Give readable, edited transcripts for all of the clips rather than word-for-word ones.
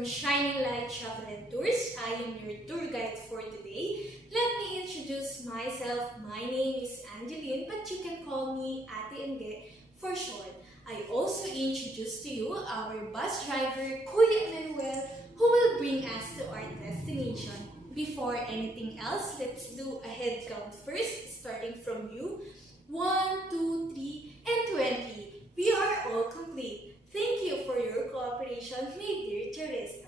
from Shining Light Travel and Tours. I am your tour guide for today. Let me introduce myself. My name is Angeline, but you can call me Ate Enge for short. I also introduce to you our bus driver, Kuya Emmanuel, who will bring us to our destination. Before anything else, let's do a head count first, starting from you. 1, 2, 3, and 20. We are all complete. Thank you for your cooperation, my dear Teresa.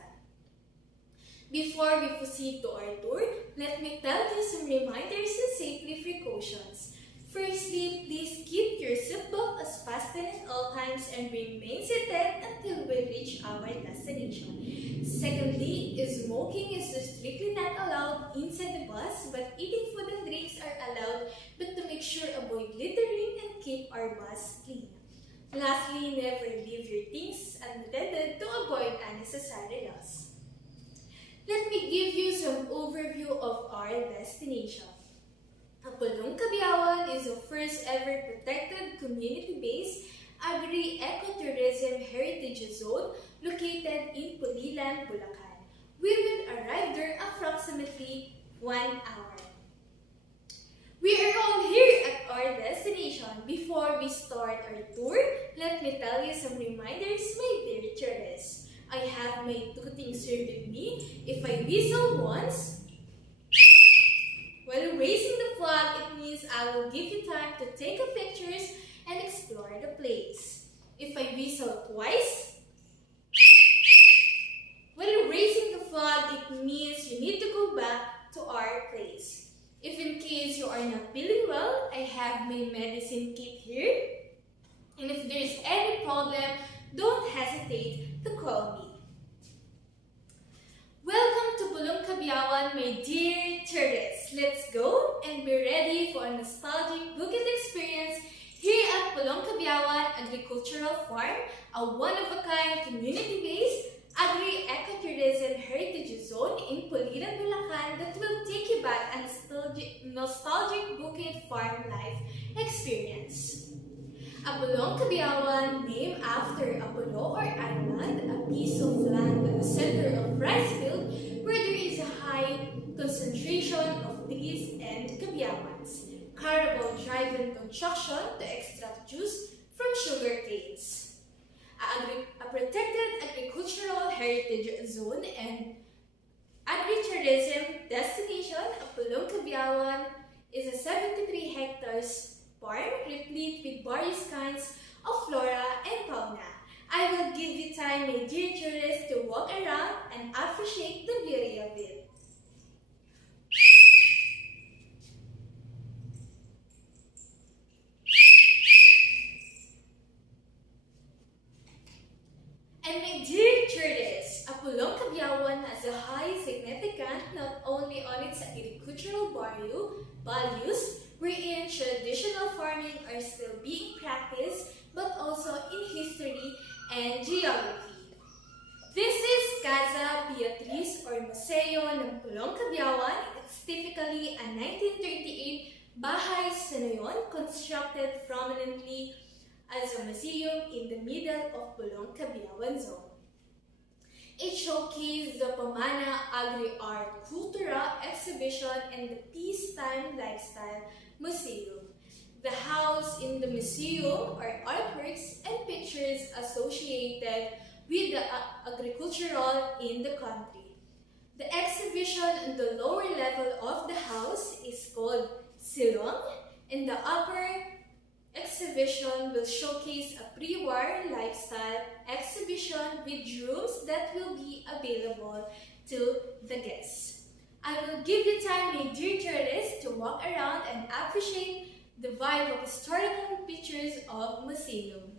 Before we proceed to our tour, let me tell you some reminders and safety precautions. Firstly, please keep your seatbelt as fastened at all times and remain seated until we reach our destination. Secondly, smoking is strictly not allowed inside the bus, but eating food and drinks are allowed, but to make sure avoid littering and keep our bus clean. Lastly, never leave your things unattended to avoid unnecessary loss. Let me give you some overview of our destination. Pulong, Kabyawan is the first ever protected community-based agri-ecotourism heritage zone located in Pulilan, Bulacan. We will arrive there approximately 1 hour. We are all here at our destination. Before we start our tour, let me tell you some reminders, my dear tourists. I have my 2 things here with me. If I whistle once, while raising the flag, it means I will give you time to take pictures and explore the place. If I whistle twice, while raising the flag, it means you need to go back to our place. If in case you are not feeling well, I have my medicine kit here. And if there is any problem, don't hesitate to call me. Welcome to Pulong, Kabyawan, my dear tourists. Let's go and be ready for a nostalgic bukid experience here at Pulong, Kabyawan Agricultural Farm, a one-of-a-kind community-based agri-ecotourism heritage zone in Pulilan, Bulacan that will take you back a nostalgic bukid farm life experience. Pulong, Kabyawan, named after a pulo or island, a piece of land at the center of rice field where there is a high concentration of trees and kabyawans, carabao-driven construction to extract juice from sugar canes. A protected agricultural heritage zone and agritourism destination, Pulong, Kabyawan is a 73 hectares farm replete with various kinds of flora and fauna. I will give you time, my dear tourists, to walk around and appreciate the beauty of it. And my dear tourists, Pulong, Kabyawan has a high significance not only on its agricultural values, wherein traditional farming are still being practiced, but also in history and geography. This is Casa Beatriz or Museo ng Pulong, Kabyawan. It's typically a 1938 bahay sanayon constructed prominently as a museum in the middle of Pulong, Kabyawan zone. It showcased the Pamana Agri-Art Cultura exhibition and the Peacetime Lifestyle Museum. The house in the museum are artworks and pictures associated with the agricultural in the country. The exhibition on the lower level of the house is called Silong, and the upper exhibition will showcase a pre-war lifestyle exhibition with rooms that will be available to the guests. I will give you time, my dear tourists, to walk around and appreciate the vibe of historical pictures of museum.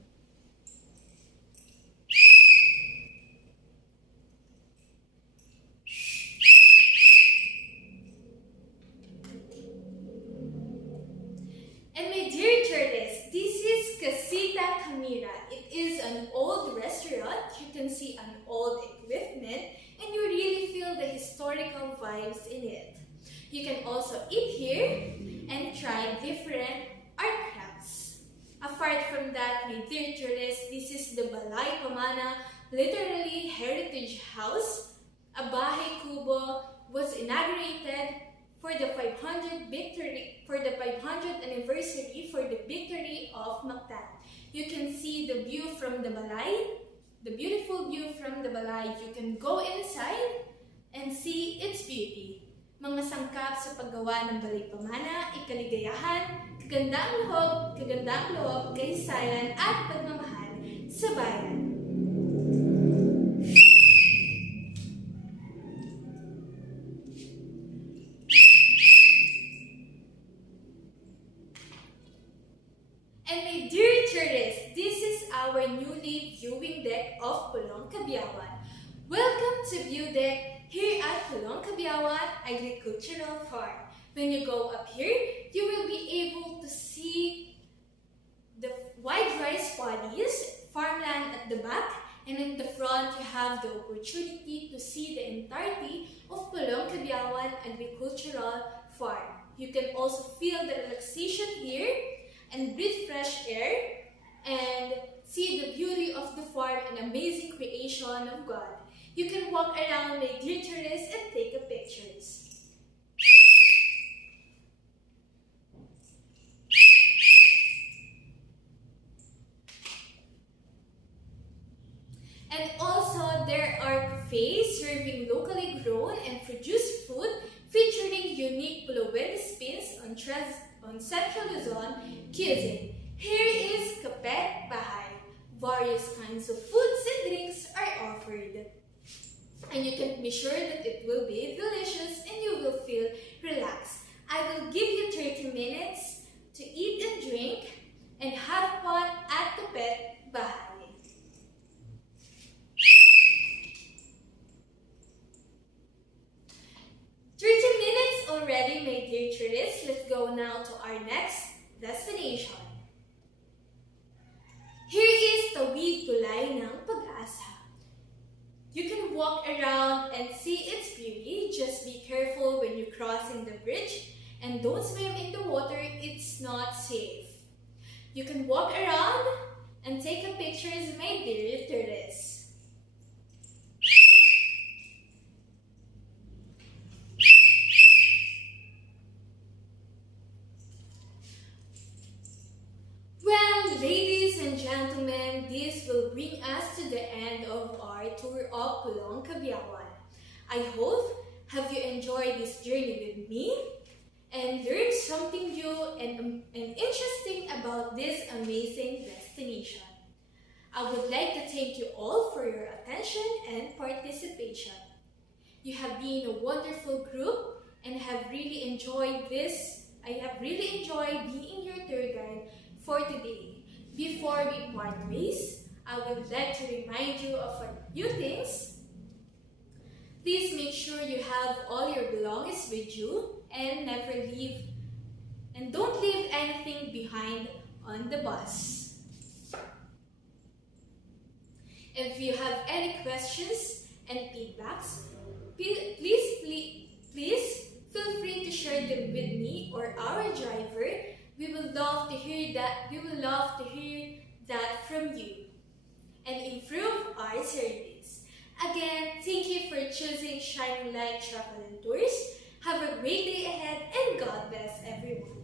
And my dear tourists, this is Casita Camira. It is an old restaurant. You can see an old equipment and you really feel the historical vibes in it. You can also eat here and try different art crafts. Apart from that, my dear tourists, this is the Balay Pamana literally heritage house, a Bahay Kubo, was inaugurated for the 500th anniversary for the victory of Mactan. You can see the view from the balay, the beautiful view from the balay. You can go inside and see its beauty. Mga sangkap sa paggawa ng balay pamana, ikaligayahan, kagandaang loob, kahisayan at pagmamahal sa bayan. And my dear tourists, this is our newly viewing deck of Pulong, Kabyawan. Welcome to View Deck here at Pulong, Kabyawan Agricultural Farm. When you go up here, you will be able to see the wide rice paddies, farmland at the back, and in the front you have the opportunity to see the entirety of Pulong, Kabyawan Agricultural Farm. You can also feel the relaxation here and breathe fresh air and see the beauty of the farm and amazing creation of God. You can walk around, my dear tourists, and take a pictures. And also, there are cafes serving locally grown and produced food featuring unique Pulong spins on Central Luzon cuisine. Here is Kapet Bahay. Various kinds of foods and drinks are offered. And you can be sure that it will be delicious and you will feel relaxed. I will give you 30 minutes to eat and drink and have fun at Kapet Bahay. 30 minutes already, my dear tourists. Let's go now to our next destination. Here is Tawid Tulay ng Pag-asa. You can walk around and see its beauty. Just be careful when you're crossing the bridge and don't swim in the water, it's not safe. You can walk around and take a pictures, my dear tourists. Ladies and gentlemen, this will bring us to the end of our tour of Pulong, Kabyawan. I hope have you enjoyed this journey with me and learned something new and interesting about this amazing destination. I would like to thank you all for your attention and participation. You have been a wonderful group and have really enjoyed this. I have really enjoyed being your tour guide for today. Before we part ways, I would like to remind you of a few things. Please make sure you have all your belongings with you and don't leave anything behind on the bus. If you have any questions and feedbacks, please feel free to share them with me or our driver. We would love to hear that. We would love to hear that from you and improve our service. Again, thank you for choosing Shining Light Travel and Tours. Have a great day ahead and God bless everyone.